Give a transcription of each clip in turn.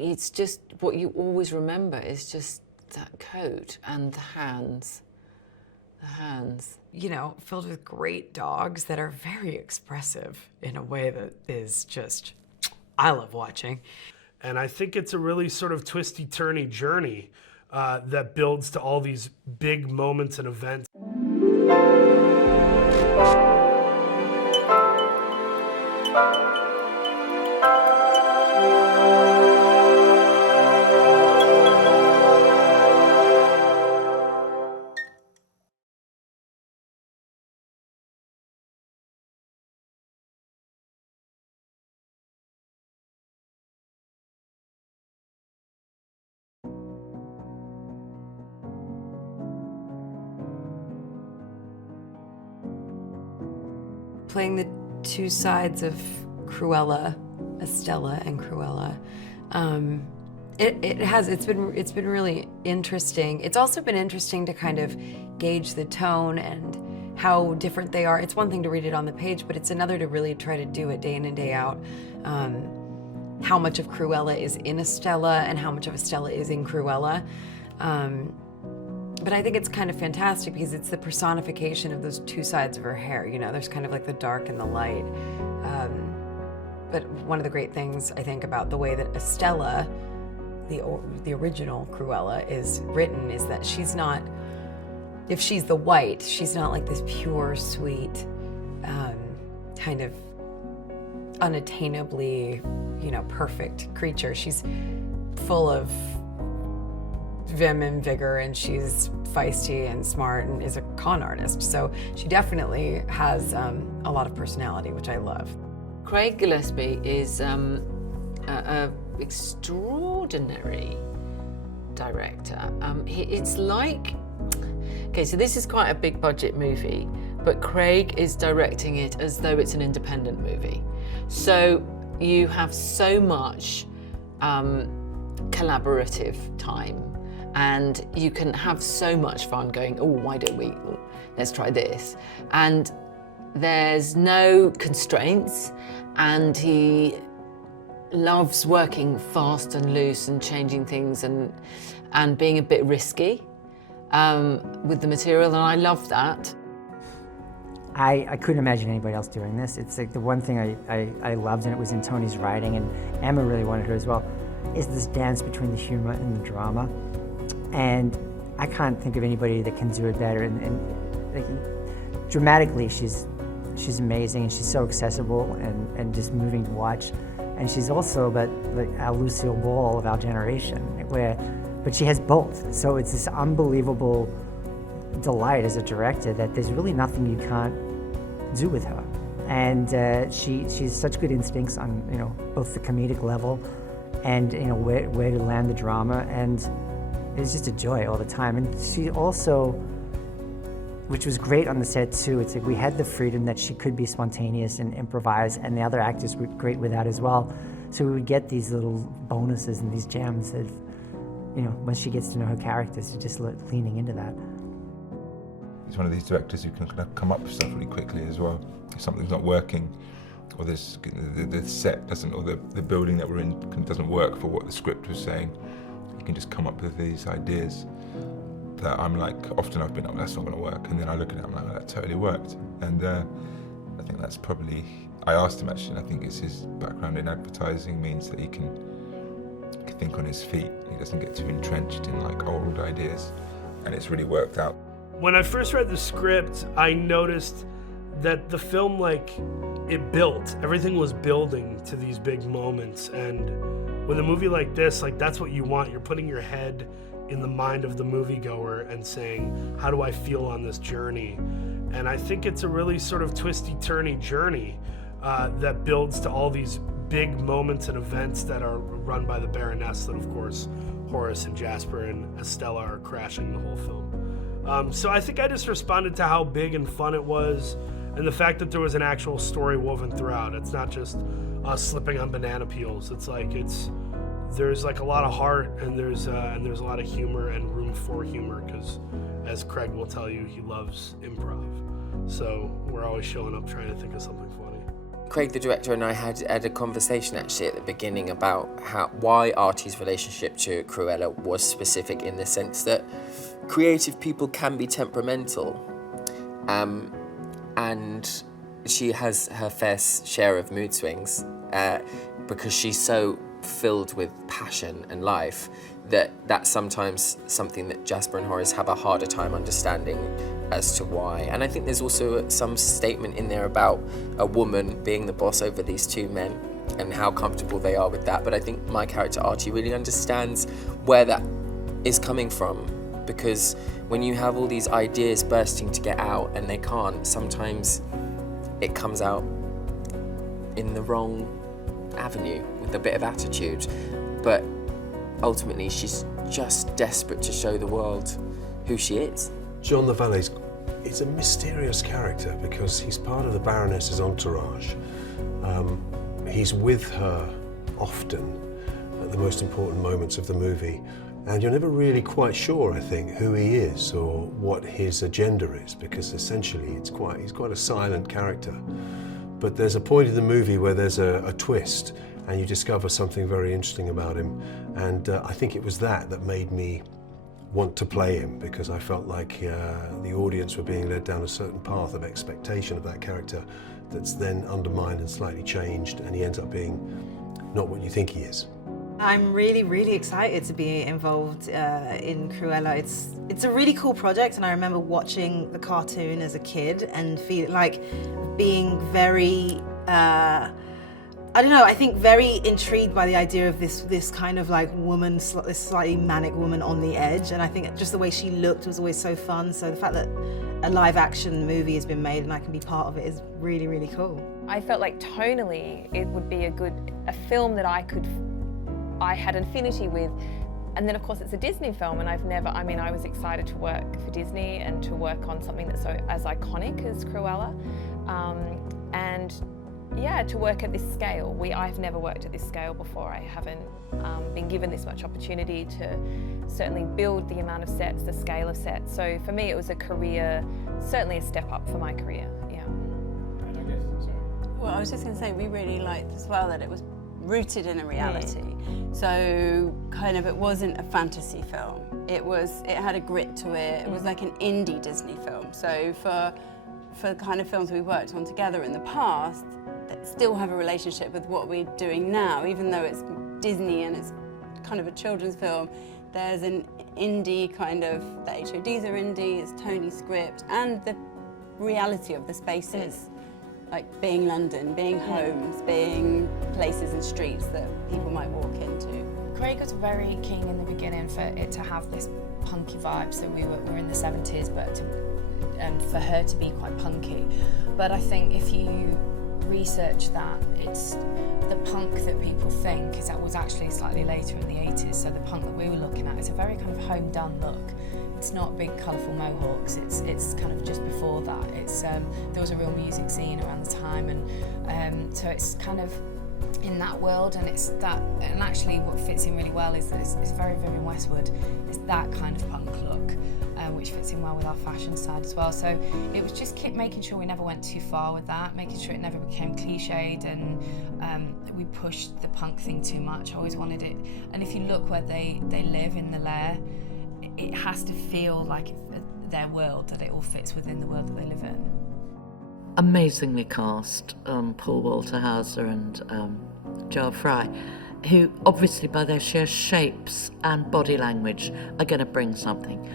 it's just what you always remember is just that coat and the hands. The hands. You know, filled with great dogs that are very expressive in a way that is just, I love watching. And I think it's a really sort of twisty-turny journey that builds to all these big moments and events. Playing the two sides of Cruella, Estella and Cruella, it's been really interesting. It's also been interesting to kind of gauge the tone and how different they are. It's one thing to read it on the page, but it's another to really try to do it day in and day out. How much of Cruella is in Estella and how much of Estella is in Cruella. But I think it's kind of fantastic because it's the personification of those two sides of her hair. You know, there's kind of like the dark and the light. But one of the great things I think about the way that Estella, the original Cruella, is written is that she's not, if she's the white, she's not like this pure, sweet, kind of unattainably, you know, perfect creature. She's full of vim and vigor, and she's feisty and smart and is a con artist. So she definitely has a lot of personality, which I love. Craig Gillespie is an extraordinary director. It's like, okay, so this is quite a big budget movie, but Craig is directing it as though it's an independent movie. So you have so much collaborative time, and you can have so much fun going, oh, why don't we, let's try this. And there's no constraints, and he loves working fast and loose and changing things and being a bit risky with the material, and I love that. I couldn't imagine anybody else doing this. It's like the one thing I loved, and it was in Tony's writing, and Emma really wanted her as well, is this dance between the humor and the drama. And I can't think of anybody that can do it better. And like, dramatically, she's amazing, and she's so accessible and just moving to watch. And she's also about like our Lucille Ball of our generation, but she has both. So it's this unbelievable delight as a director that there's really nothing you can't do with her. And she's such good instincts on, you know, both the comedic level and, you know, where to land the drama. And it's just a joy all the time. And she also, which was great on the set too, it's like we had the freedom that she could be spontaneous and improvise, and the other actors were great with that as well. So we would get these little bonuses and these gems that, you know, once she gets to know her characters, you're just leaning into that. He's one of these directors who can kind of come up with stuff really quickly as well. If something's not working, or the set doesn't, or the building that we're in doesn't work for what the script was saying, you can just come up with these ideas that I'm like, often I've been like, that's not going to work, and then I look at it, I'm like, oh, that totally worked. And I think that's probably, I asked him actually, and I think it's his background in advertising means that he can think on his feet. He doesn't get too entrenched in like old ideas, and it's really worked out. When I first read the script, I noticed that the film, like, it built. Everything was building to these big moments, and with a movie like this, like, that's what you want. You're putting your head in the mind of the moviegoer and saying, how do I feel on this journey? And I think it's a really sort of twisty-turny journey that builds to all these big moments and events that are run by the Baroness, that of course Horace and Jasper and Estella are crashing the whole film. So I think I just responded to how big and fun it was, and the fact that there was an actual story woven throughout. It's not just us slipping on banana peels. It's like, there's like a lot of heart, and there's a lot of humor and room for humor, because as Craig will tell you, he loves improv. So we're always showing up trying to think of something funny. Craig, the director, and I had a conversation actually at the beginning about why Artie's relationship to Cruella was specific, in the sense that creative people can be temperamental, and she has her fair share of mood swings because she's so filled with passion and life that's sometimes something that Jasper and Horace have a harder time understanding as to why. And I think there's also some statement in there about a woman being the boss over these two men and how comfortable they are with that. But I think my character Artie really understands where that is coming from, because when you have all these ideas bursting to get out and they can't, sometimes it comes out in the wrong avenue with a bit of attitude. But ultimately she's just desperate to show the world who she is. John the Valet is a mysterious character because he's part of the Baroness's entourage. He's with her often at the most important moments of the movie, and you're never really quite sure, I think, who he is or what his agenda is, because essentially he's quite a silent character. But there's a point in the movie where there's a twist and you discover something very interesting about him, and I think it was that made me want to play him, because I felt like the audience were being led down a certain path of expectation of that character that's then undermined and slightly changed, and he ends up being not what you think he is. I'm really, really excited to be involved in Cruella. It's a really cool project, and I remember watching the cartoon as a kid and feel like being very, I don't know, I think very intrigued by the idea of this kind of like woman, this slightly manic woman on the edge, and I think just the way she looked was always so fun. So the fact that a live action movie has been made and I can be part of it is really, really cool. I felt like tonally it would be a film that I had an affinity with. And then of course it's a Disney film, and I was excited to work for Disney and to work on something that's so as iconic as Cruella. And yeah, to work at this scale. I've never worked at this scale before. I haven't been given this much opportunity to certainly build the amount of sets, the scale of sets. So for me it was a career, certainly a step up for my career, yeah. Well, I was just going to say, we really liked as well that it was rooted in a reality. So kind of, it wasn't a fantasy film. It had a grit to it. It was like an indie Disney film. So for the kind of films we worked on together in the past that still have a relationship with what we're doing now, even though it's Disney and it's kind of a children's film, there's an indie kind of, the HODs are indie, it's Tony's script, and the reality of the spaces. Like being London, being homes, being places and streets that people might walk into. Craig was very keen in the beginning for it to have this punky vibe, so we were in the 70s, and for her to be quite punky. But I think if you research that, it's the punk that people think was actually slightly later in the 80s, so the punk that we were looking at is a very kind of home-done look. It's not big colourful mohawks, it's kind of just before that. There was a real music scene around the time, and so it's kind of in that world, and it's that, and actually what fits in really well is that it's very Vivienne Westwood. It's that kind of punk look, which fits in well with our fashion side as well. So it was just making sure we never went too far with that, making sure it never became cliched, and we pushed the punk thing too much. I always wanted it, and if you look where they live in the lair, it has to feel like their world, that it all fits within the world that they live in. Amazingly cast, Paul Walter Hauser and Joel Fry, who obviously by their sheer shapes and body language are going to bring something.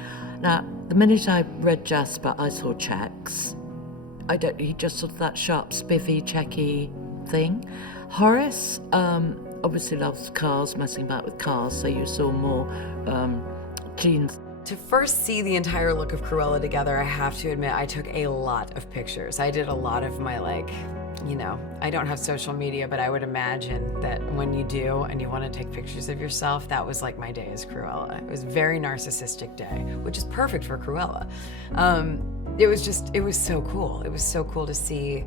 Now, the minute I read Jasper, I saw checks. He just sort of that sharp, spiffy, checky thing. Horace obviously loves cars, messing about with cars, so you saw more jeans. To first see the entire look of Cruella together, I have to admit I took a lot of pictures. I did a lot of my, I don't have social media, but I would imagine that when you do and you want to take pictures of yourself, that was like my day as Cruella. It was a very narcissistic day, which is perfect for Cruella. It was so cool. It was so cool to see,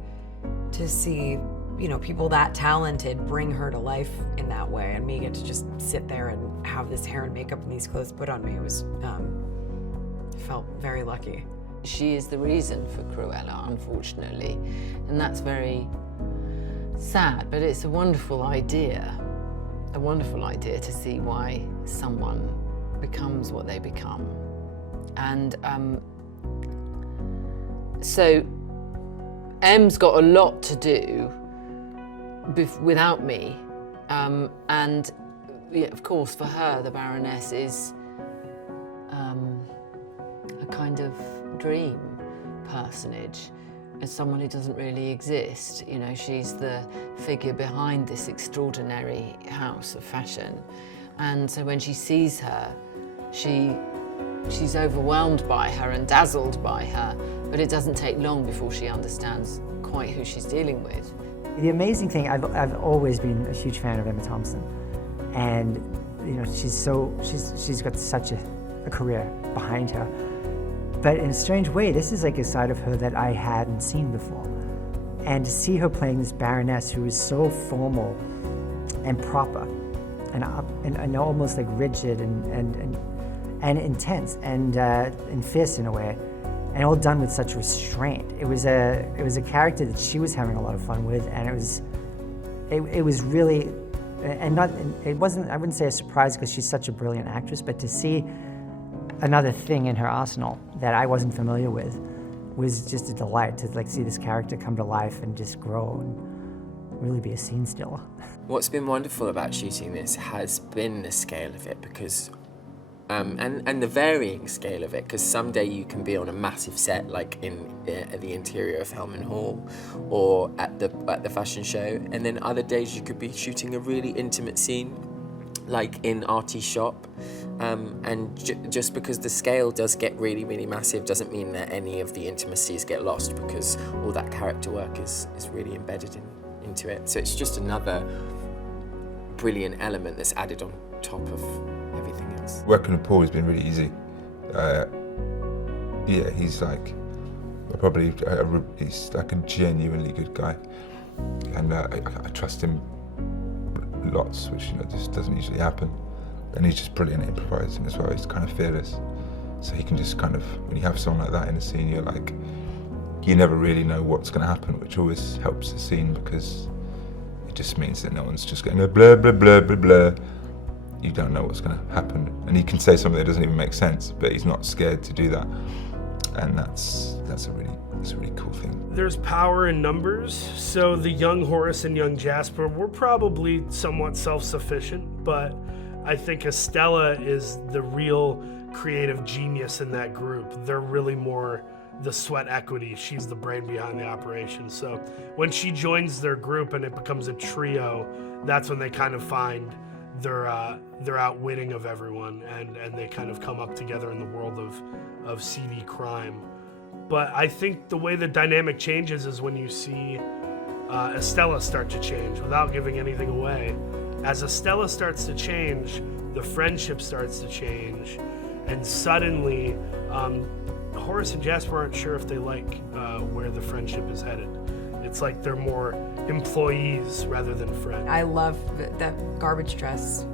people that talented bring her to life in that way, and me get to just sit there and have this hair and makeup and these clothes put on me. It was, felt very lucky. She is the reason for Cruella, unfortunately, and that's very sad, but it's a wonderful idea. A wonderful idea to see why someone becomes what they become. And so M's got a lot to do without me. And yeah, of course, for her, the Baroness is a kind of dream personage. As someone who doesn't really exist. You know, she's the figure behind this extraordinary house of fashion. And so when she sees her, she's overwhelmed by her and dazzled by her, but it doesn't take long before she understands quite who she's dealing with. The amazing thing, I've always been a huge fan of Emma Thompson. And, you know, she's got such a career behind her. But in a strange way, this is like a side of her that I hadn't seen before. And to see her playing this Baroness who is so formal and proper and almost like rigid and intense and fierce in a way, and all done with such restraint. It was a character that she was having a lot of fun with, and it was really, it wasn't, I wouldn't say a surprise because she's such a brilliant actress, but to see another thing in her arsenal that I wasn't familiar with was just a delight to like see this character come to life and just grow and really be a scene stealer. What's been wonderful about shooting this has been the scale of it, because and the varying scale of it, because someday you can be on a massive set like in the interior of Helman Hall or at the fashion show, and then other days you could be shooting a really intimate scene like in Artie's shop. Just because the scale does get really, really massive doesn't mean that any of the intimacies get lost, because all that character work is really embedded into it. So it's just another brilliant element that's added on top of everything else. Working with Paul has been really easy. Yeah, he's like he's like a genuinely good guy, and I trust him lots, which just doesn't usually happen. And he's just brilliant at improvising as well. He's kind of fearless, so he can just kind of, when you have someone like that in a scene, you're like, you never really know what's going to happen, which always helps the scene, because it just means that no one's just going blah blah blah blah blah. You don't know what's going to happen, and he can say something that doesn't even make sense, but he's not scared to do that, and that's a really cool thing. There's power in numbers, so the young Horace and young Jasper were probably somewhat self-sufficient, but I think Estella is the real creative genius in that group. They're really more the sweat equity. She's the brain behind the operation. So when she joins their group and it becomes a trio, that's when they kind of find their outwitting of everyone, and they kind of come up together in the world of seedy crime. But I think the way the dynamic changes is when you see Estella start to change without giving anything away. As Estella starts to change, the friendship starts to change, and suddenly Horace and Jasper aren't sure if they like where the friendship is headed. It's like they're more employees rather than friends. I love that garbage dress.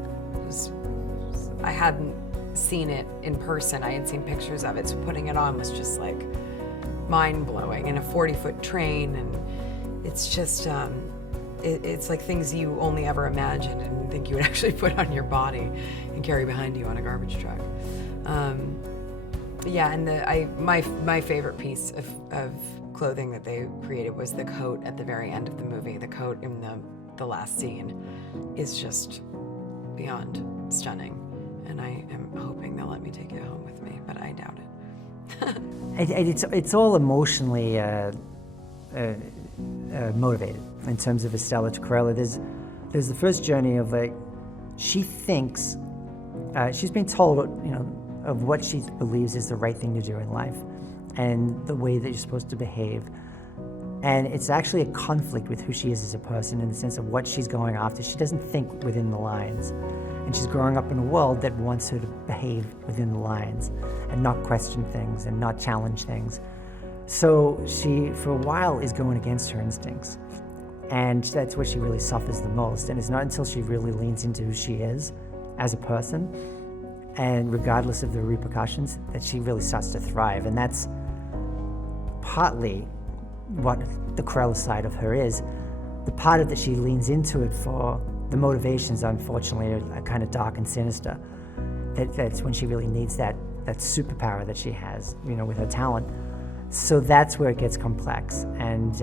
I hadn't seen it in person. I had seen pictures of it, so putting it on was just like mind-blowing, and a 40-foot train, and it's just it's like things you only ever imagined and think you would actually put on your body and carry behind you on a garbage truck. Yeah, and my favorite piece of clothing that they created was the coat at the very end of the movie. The coat in the last scene is just beyond stunning, and I am hoping they'll let me take it home with me, but I doubt it. It's all emotionally motivated in terms of Estella to Cruella. There's the first journey of like, she thinks, she's been told, of what she believes is the right thing to do in life and the way that you're supposed to behave. And it's actually a conflict with who she is as a person in the sense of what she's going after. She doesn't think within the lines. And she's growing up in a world that wants her to behave within the lines and not question things and not challenge things. So she, for a while, is going against her instincts. And that's where she really suffers the most. And it's not until she really leans into who she is as a person, and regardless of the repercussions, that she really starts to thrive. And that's partly what the Cruella side of her is. the part of that she leans into it for, the motivations unfortunately are kind of dark and sinister. That's when she really needs that superpower that she has, you know, with her talent. So that's where it gets complex, and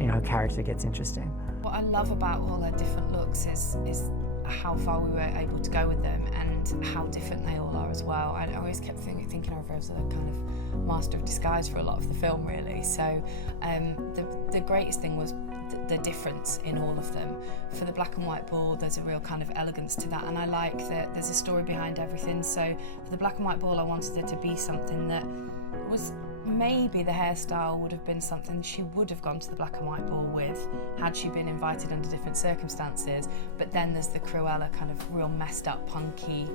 you know, her character gets interesting. What I love about all their different looks is how far we were able to go with them and how different they all are as well. I always kept thinking of her as a kind of master of disguise for a lot of the film, really. So the greatest thing was the difference in all of them. For the black and white ball, there's a real kind of elegance to that, and I like that there's a story behind everything. So for the black and white ball, I wanted it to be something that was, maybe the hairstyle would have been something she would have gone to the black and white ball with had she been invited under different circumstances, but then there's the Cruella kind of real messed up punky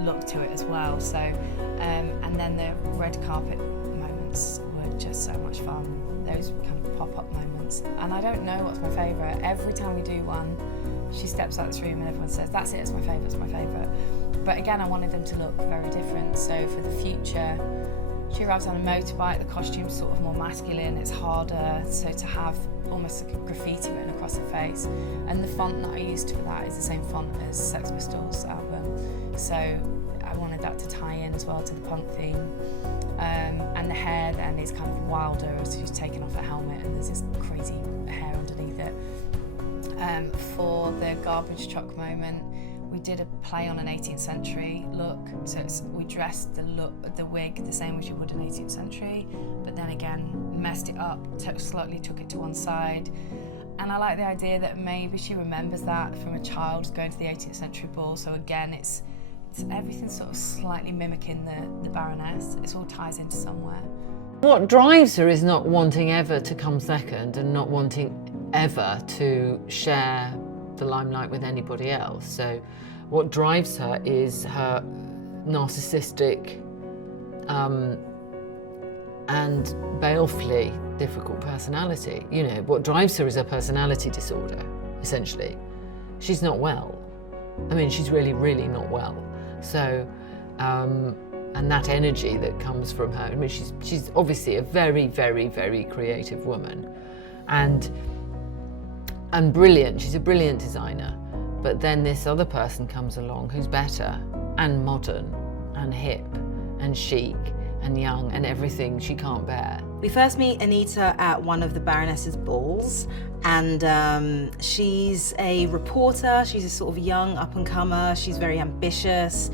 look to it as well. So and then the red carpet moments were just so much fun, those kind of pop-up moments. And I don't know what's my favourite. Every time we do one, she steps out this room and everyone says, that's it, it's my favourite, it's my favourite. But again, I wanted them to look very different, so for the future, she arrives on a motorbike, the costume's sort of more masculine, it's harder, so to have almost like a graffiti written across her face. And the font that I used for that is the same font as Sex Pistols' album. So I wanted that to tie in as well to the punk theme. And the hair then is kind of wilder as she's taken off her helmet and there's this crazy hair underneath it. For the garbage truck moment, we did a play on an 18th century look, so we dressed the wig the same as you would an 18th century, but then again messed it up, slightly took it to one side. And I like the idea that maybe she remembers that from a child going to the 18th century ball, so again it's everything sort of slightly mimicking the Baroness. It all ties into somewhere. What drives her is not wanting ever to come second and not wanting ever to share the limelight with anybody else. So what drives her is her narcissistic and balefully difficult personality. You know, what drives her is her personality disorder, essentially. She's not well. I mean, she's really, really not well. So, and that energy that comes from her, I mean, she's obviously a very, very, very creative woman and brilliant. She's a brilliant designer. But then this other person comes along who's better and modern and hip and chic and young and everything she can't bear. We first meet Anita at one of the Baroness's balls, and she's a reporter. She's a sort of young up-and-comer. She's very ambitious.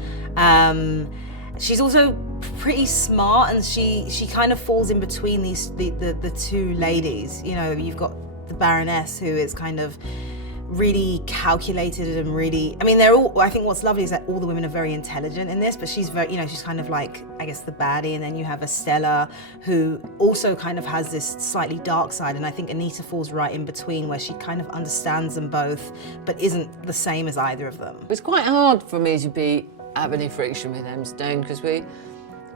She's also pretty smart, and she kind of falls in between the two ladies. You know, you've got the Baroness, who is kind of really calculated and really, I mean, they're all, I think what's lovely is that all the women are very intelligent in this, but she's very, you know, she's kind of like, I guess, the baddie. And then you have Estella, who also kind of has this slightly dark side, and I think Anita falls right in between, where she kind of understands them both but isn't the same as either of them. It's quite hard for me to have any friction with Em Stone, because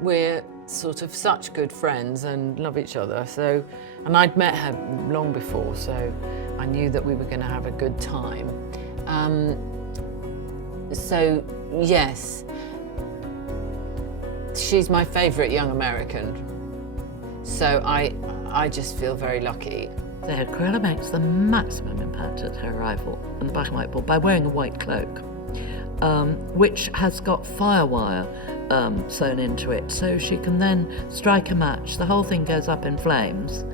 we're sort of such good friends and love each other. So, and I'd met her long before, so I knew that we were going to have a good time. So yes, she's my favourite young American. So I just feel very lucky. So Cruella makes the maximum impact at her arrival on the black and white ball by wearing a white cloak, which has got firewire sewn into it, so she can then strike a match. The whole thing goes up in flames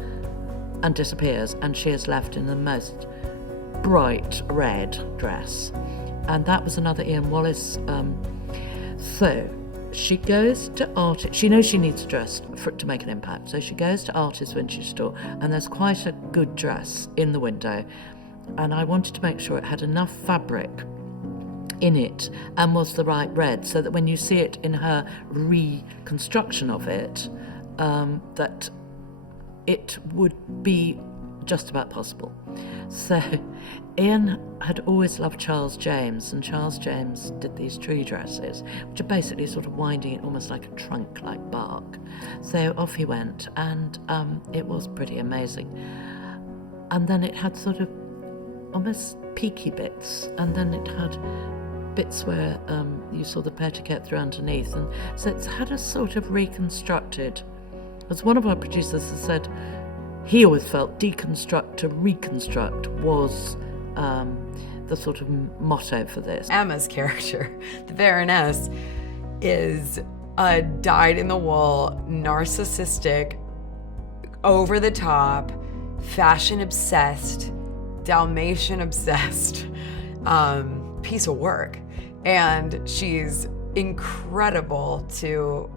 and disappears, and she is left in the most bright red dress. And that was another Ian Wallace. So she goes to artists. She knows she needs a dress to make an impact, so she goes to Artist Vintage Store, and there's quite a good dress in the window, and I wanted to make sure it had enough fabric in it and was the right red, so that when you see it in her reconstruction of it, that it would be just about possible. So Ian had always loved Charles James, and Charles James did these tree dresses, which are basically sort of winding it almost like a trunk, like bark. So off he went, and it was pretty amazing. And then it had sort of almost peaky bits, and then it had bits where you saw the petticoat through underneath, and so it's had a sort of reconstructed, as one of our producers has said, he always felt deconstruct to reconstruct was the sort of motto for this. Emma's character, the Baroness, is a dyed-in-the-wool, narcissistic, over-the-top, fashion-obsessed, Dalmatian-obsessed piece of work. And she's incredible to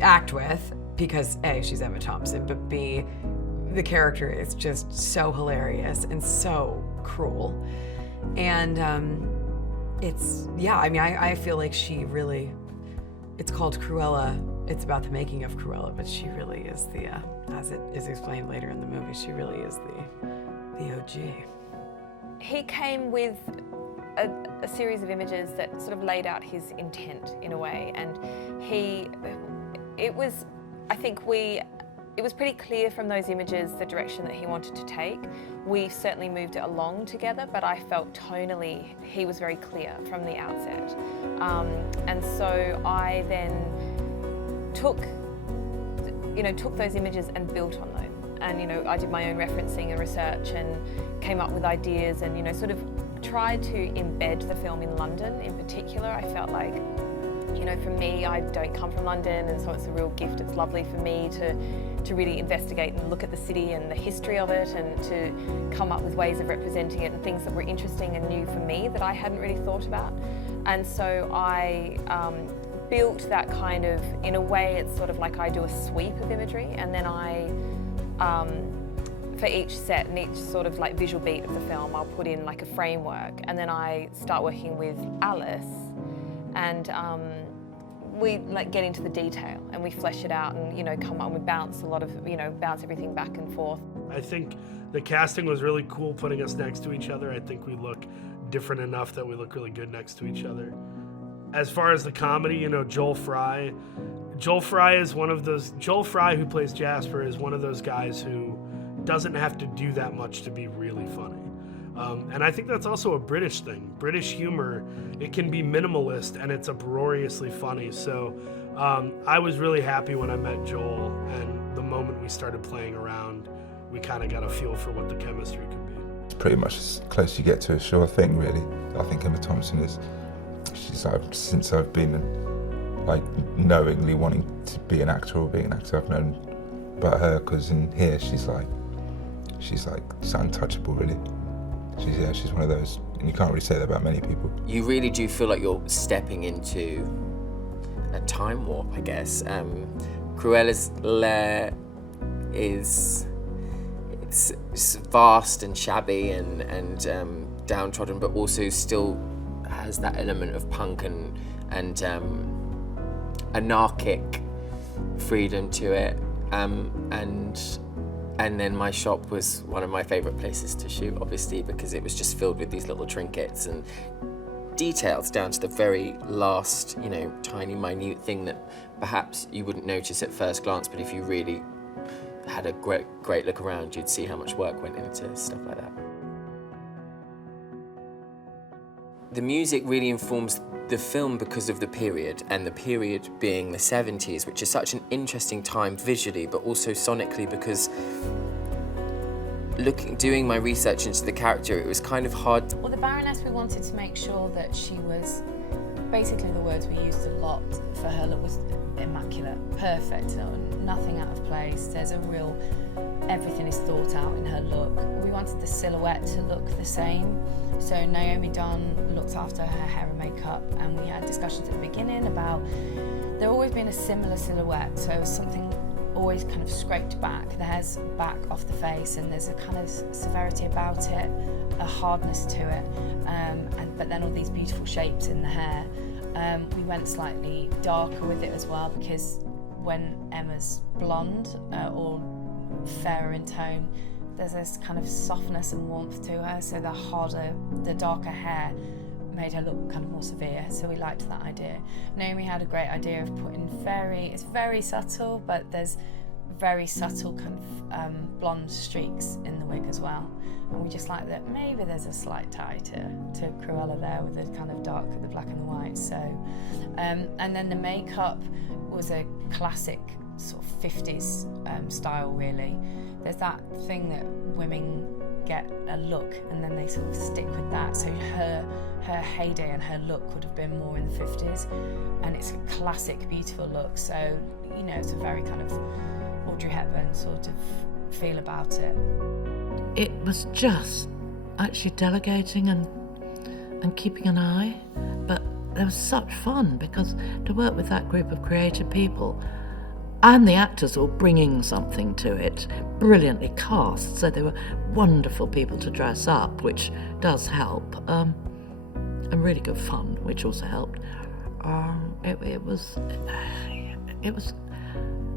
act with because A, she's Emma Thompson, but B, the character is just so hilarious and so cruel. And it's, yeah, I mean, I feel like she really, it's called Cruella. It's about the making of Cruella, but she really is the, as it is explained later in the movie, she really is the OG. He came with a series of images that sort of laid out his intent in a way, and it was pretty clear from those images the direction that he wanted to take. We certainly moved it along together, but I felt tonally he was very clear from the outset. And so I then took those images and built on them. And I did my own referencing and research and came up with ideas and sort of tried to embed the film in London in particular. I felt like, for me, I don't come from London, and so it's a real gift. It's lovely for me to really investigate and look at the city and the history of it, and to come up with ways of representing it and things that were interesting and new for me that I hadn't really thought about. And so I built that kind of, in a way, it's sort of like I do a sweep of imagery, and then I, for each set and each sort of like visual beat of the film, I'll put in like a framework, and then I start working with Alice, and we like get into the detail and we flesh it out and come on, we bounce a lot of, bounce everything back and forth. I think the casting was really cool putting us next to each other. I think we look different enough that we look really good next to each other. As far as the comedy, Joel Fry is one of those, Joel Fry, who plays Jasper, is one of those guys who doesn't have to do that much to be really funny. And I think that's also a British thing. British humor, it can be minimalist and it's uproariously funny. So I was really happy when I met Joel, and the moment we started playing around, we kind of got a feel for what the chemistry could be. It's pretty much as close as you get to a sure thing, really. I think Emma Thompson is, since I've been like knowingly wanting to be an actor or being an actor, I've known about her, because in here she's like untouchable, really. She's one of those, and you can't really say that about many people. You really do feel like you're stepping into a time warp, I guess. Cruella's lair it's vast and shabby and downtrodden, but also still has that element of punk and anarchic freedom to it. And then my shop was one of my favourite places to shoot, obviously, because it was just filled with these little trinkets and details down to the very last, tiny, minute thing that perhaps you wouldn't notice at first glance, but if you really had a great look around, you'd see how much work went into stuff like that. The music really informs the film because of the period, and the period being the 70s, which is such an interesting time visually, but also sonically, because doing my research into the character, it was kind of hard. Well, the Baroness, we wanted to make sure that she was, basically the words we used a lot for her look was immaculate, perfect, nothing out of place. There's a real, everything is thought out in her look. We wanted the silhouette to look the same. So Naomi Dunn looked after her hair and makeup, and we had discussions at the beginning about there always been a similar silhouette, so something always kind of scraped back, the hair's back off the face, and there's a kind of severity about it, a hardness to it, but then all these beautiful shapes in the hair. We went slightly darker with it as well, because when Emma's blonde or fairer in tone, there's this kind of softness and warmth to her, so the darker hair made her look kind of more severe, so we liked that idea. Naomi had a great idea of putting it's very subtle, but there's very subtle kind of blonde streaks in the wig as well. And we just like that maybe there's a slight tie to Cruella there with the kind of dark, the black and the white. So, and then the makeup was a classic sort of 50s style, really. there's that thing that women get a look and then they sort of stick with that. So her heyday and her look would have been more in the 50s, and it's a classic, beautiful look. So, you know, it's a very kind of Audrey Hepburn sort of feel about it. It was just actually delegating and keeping an eye, but there was such fun because to work with that group of creative people, and the actors all bringing something to it, brilliantly cast, so they were wonderful people to dress up, which does help, and really good fun, which also helped. It was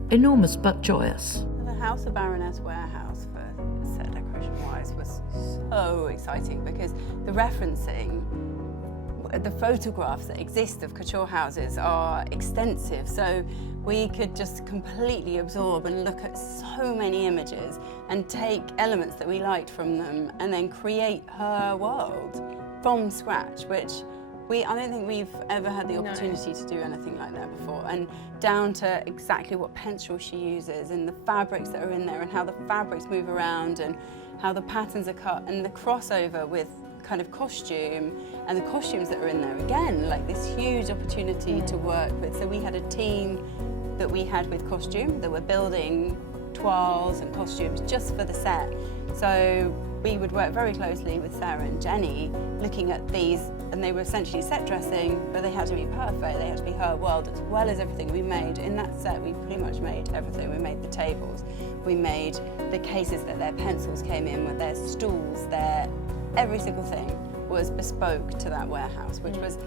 enormous but joyous. The House of Baroness warehouse for set decoration-wise was so exciting because the referencing, the photographs that exist of couture houses are extensive, so we could just completely absorb and look at so many images and take elements that we liked from them and then create her world from scratch, which I don't think we've ever had the opportunity to do anything like that before, and down to exactly what pencil she uses and the fabrics that are in there and how the fabrics move around and how the patterns are cut and the crossover with kind of costume and the costumes that are in there again, like this huge opportunity to work with. So we had a team that we had with costume that were building toiles and costumes just for the set. So we would work very closely with Sarah and Jenny looking at these, and they were essentially set dressing, but they had to be perfect. They had to be her world as well as everything we made. In that set, we pretty much made everything. We made the tables, we made the cases that their pencils came in with, their stools, every single thing was bespoke to that warehouse, which was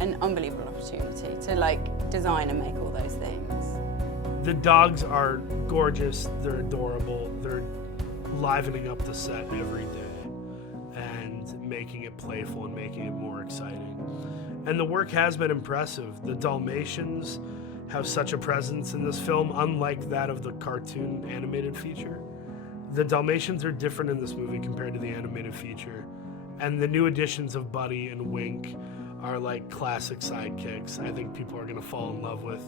an unbelievable opportunity to like design and make all those things. The dogs are gorgeous, they're adorable, they're livening up the set every day and making it playful and making it more exciting. And the work has been impressive. The Dalmatians have such a presence in this film, unlike that of the cartoon animated feature. The Dalmatians are different in this movie compared to the animated feature. And the new additions of Buddy and Wink are like classic sidekicks. I think people are gonna fall in love with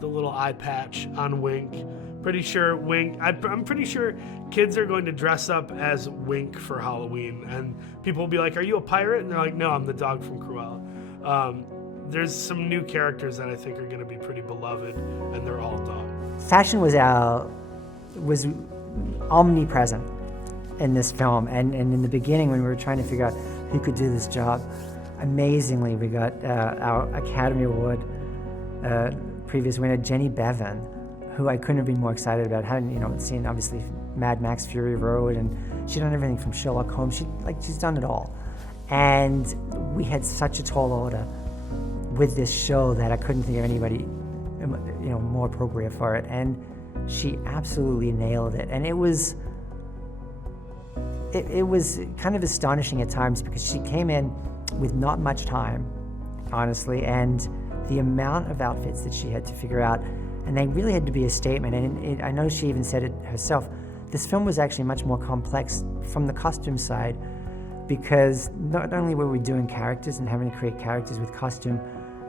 the little eye patch on Wink. Pretty sure Wink, I'm pretty sure kids are going to dress up as Wink for Halloween, and people will be like, are you a pirate? And they're like, no, I'm the dog from Cruella. There's some new characters that I think are gonna be pretty beloved, and they're all dogs. Fashion was omnipresent in this film, and in the beginning when we were trying to figure out who could do this job, amazingly we got our Academy Award previous winner Jenny Bevan, who I couldn't have been more excited about. Hadn't seen obviously Mad Max Fury Road, and she'd done everything from Sherlock Holmes. She's done it all, and we had such a tall order with this show that I couldn't think of anybody more appropriate for it, and she absolutely nailed it. And it was kind of astonishing at times because she came in with not much time, honestly, and the amount of outfits that she had to figure out, and they really had to be a statement. And I know she even said it herself, this film was actually much more complex from the costume side, because not only were we doing characters and having to create characters with costume,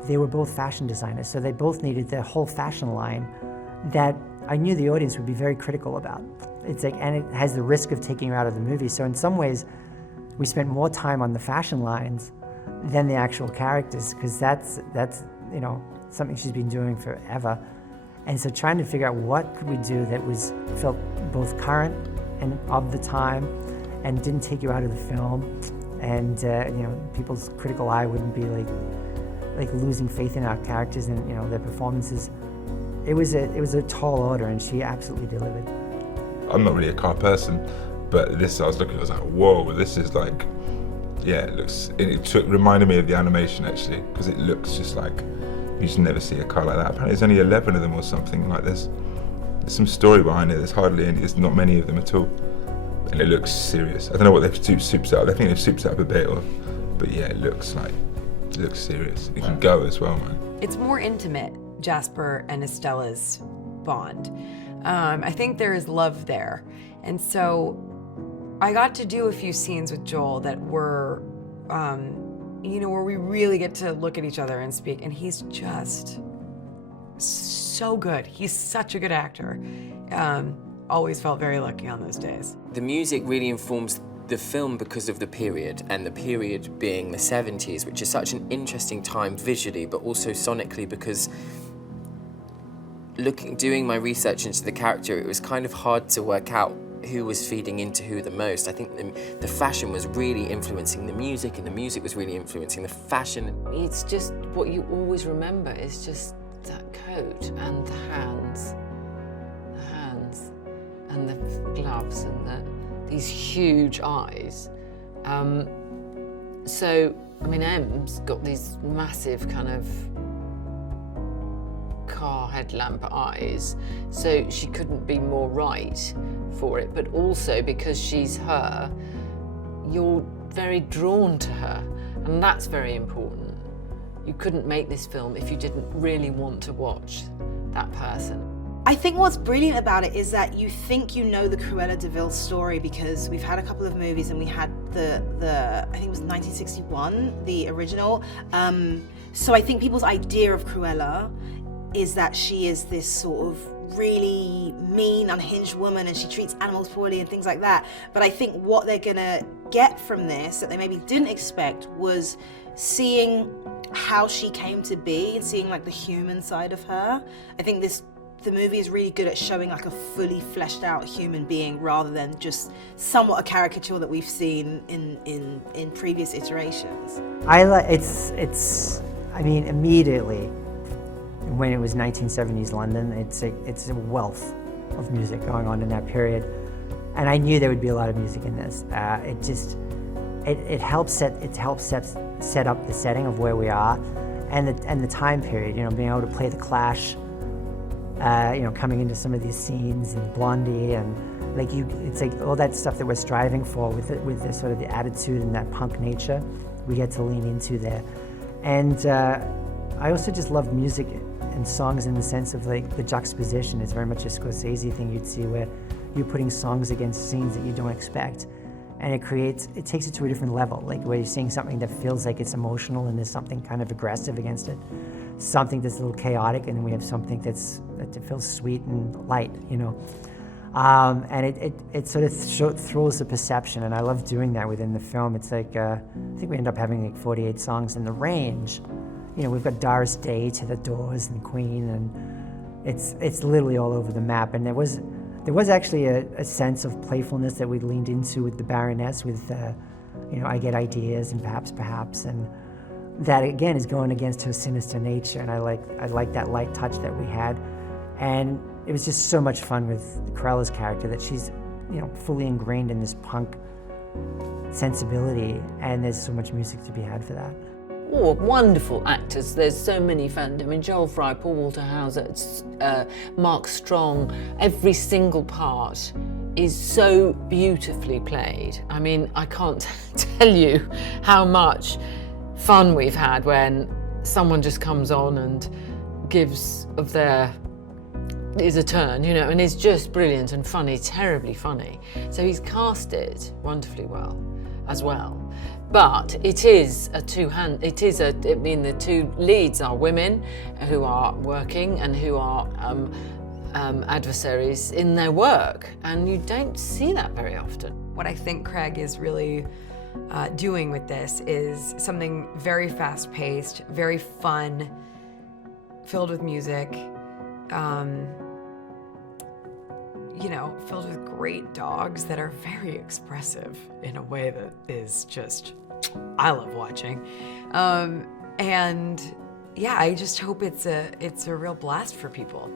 they were both fashion designers, so they both needed their whole fashion line that I knew the audience would be very critical about. It's like, and it has the risk of taking you out of the movie. So in some ways, we spent more time on the fashion lines than the actual characters, because that's something she's been doing forever. And so trying to figure out what could we do that felt both current and of the time, and didn't take you out of the film, and people's critical eye wouldn't be like losing faith in our characters and their performances. It was a tall order, and she absolutely delivered. I'm not really a car person, but this I was looking, I was like, whoa, this is like, yeah, it reminded me of the animation actually, because it looks just like, you just never see a car like that. Apparently there's only 11 of them or something like this. There's some story behind it, there's not many of them at all. And it looks serious. I don't know what they've souped it up. I think they've souped it up a bit, but yeah, it looks serious. It can go as well, man. It's more intimate, Jasper and Estella's bond. I think there is love there. And so I got to do a few scenes with Joel that were, where we really get to look at each other and speak, and he's just so good. He's such a good actor. always felt very lucky on those days. The music really informs the film because of the period, and the period being the 70s, which is such an interesting time visually, but also sonically, because doing my research into the character, it was kind of hard to work out who was feeding into who the most. I think the fashion was really influencing the music, and the music was really influencing the fashion. It's just what you always remember is just that coat and the hands and the gloves and these huge eyes. So, I mean, Em's got these massive kind of car headlamp eyes, so she couldn't be more right for it, but also because she's her, you're very drawn to her, and that's very important. You couldn't make this film if you didn't really want to watch that person. I think what's brilliant about it is that you think you know the Cruella de Vil story because we've had a couple of movies, and we had the I think it was 1961, the original. So I think people's idea of Cruella is that she is this sort of really mean, unhinged woman, and she treats animals poorly and things like that. But I think what they're gonna get from this that they maybe didn't expect was seeing how she came to be and seeing like the human side of her. I think the movie is really good at showing like a fully fleshed out human being rather than just somewhat a caricature that we've seen in previous iterations. I mean, immediately when it was 1970s London, it's a wealth of music going on in that period, and I knew there would be a lot of music in this. It helps set up the setting of where we are, and the time period. You know, being able to play the Clash. You know, coming into some of these scenes and Blondie and it's like all that stuff that we're striving for with the sort of the attitude and that punk nature, we get to lean into there. And I also just love music and songs in the sense of like the juxtaposition. It's very much a Scorsese thing you'd see where you're putting songs against scenes that you don't expect, and it takes it to a different level, like where you're seeing something that feels like it's emotional and there's something kind of aggressive against it, something that's a little chaotic, and then we have something that feels sweet and light, you know. And it sort of throws the perception, and I love doing that within the film. It's like, I think we end up having like 48 songs in the range. You know, we've got Doris Day to the Doors and Queen, and it's literally all over the map. And there was actually a sense of playfulness that we leaned into with the Baroness, with, you know, I Get Ideas and Perhaps, and that again is going against her sinister nature, and I like that light touch that we had. And it was just so much fun with Cruella's character that she's, you know, fully ingrained in this punk sensibility, and there's so much music to be had for that. Oh, wonderful actors. There's so many fans. I mean, Joel Fry, Paul Walter Hauser, Mark Strong, every single part is so beautifully played. I mean, I can't tell you how much fun we've had when someone just comes on and gives of their is a turn, you know, and is just brilliant and funny, terribly funny. So he's cast it wonderfully well as well. But it is I mean, the two leads are women who are working and who are adversaries in their work, and you don't see that very often. What I think Craig is really doing with this is something very fast-paced, very fun, filled with music, you know, filled with great dogs that are very expressive in a way that is just, I love watching. And yeah, I just hope it's a real blast for people.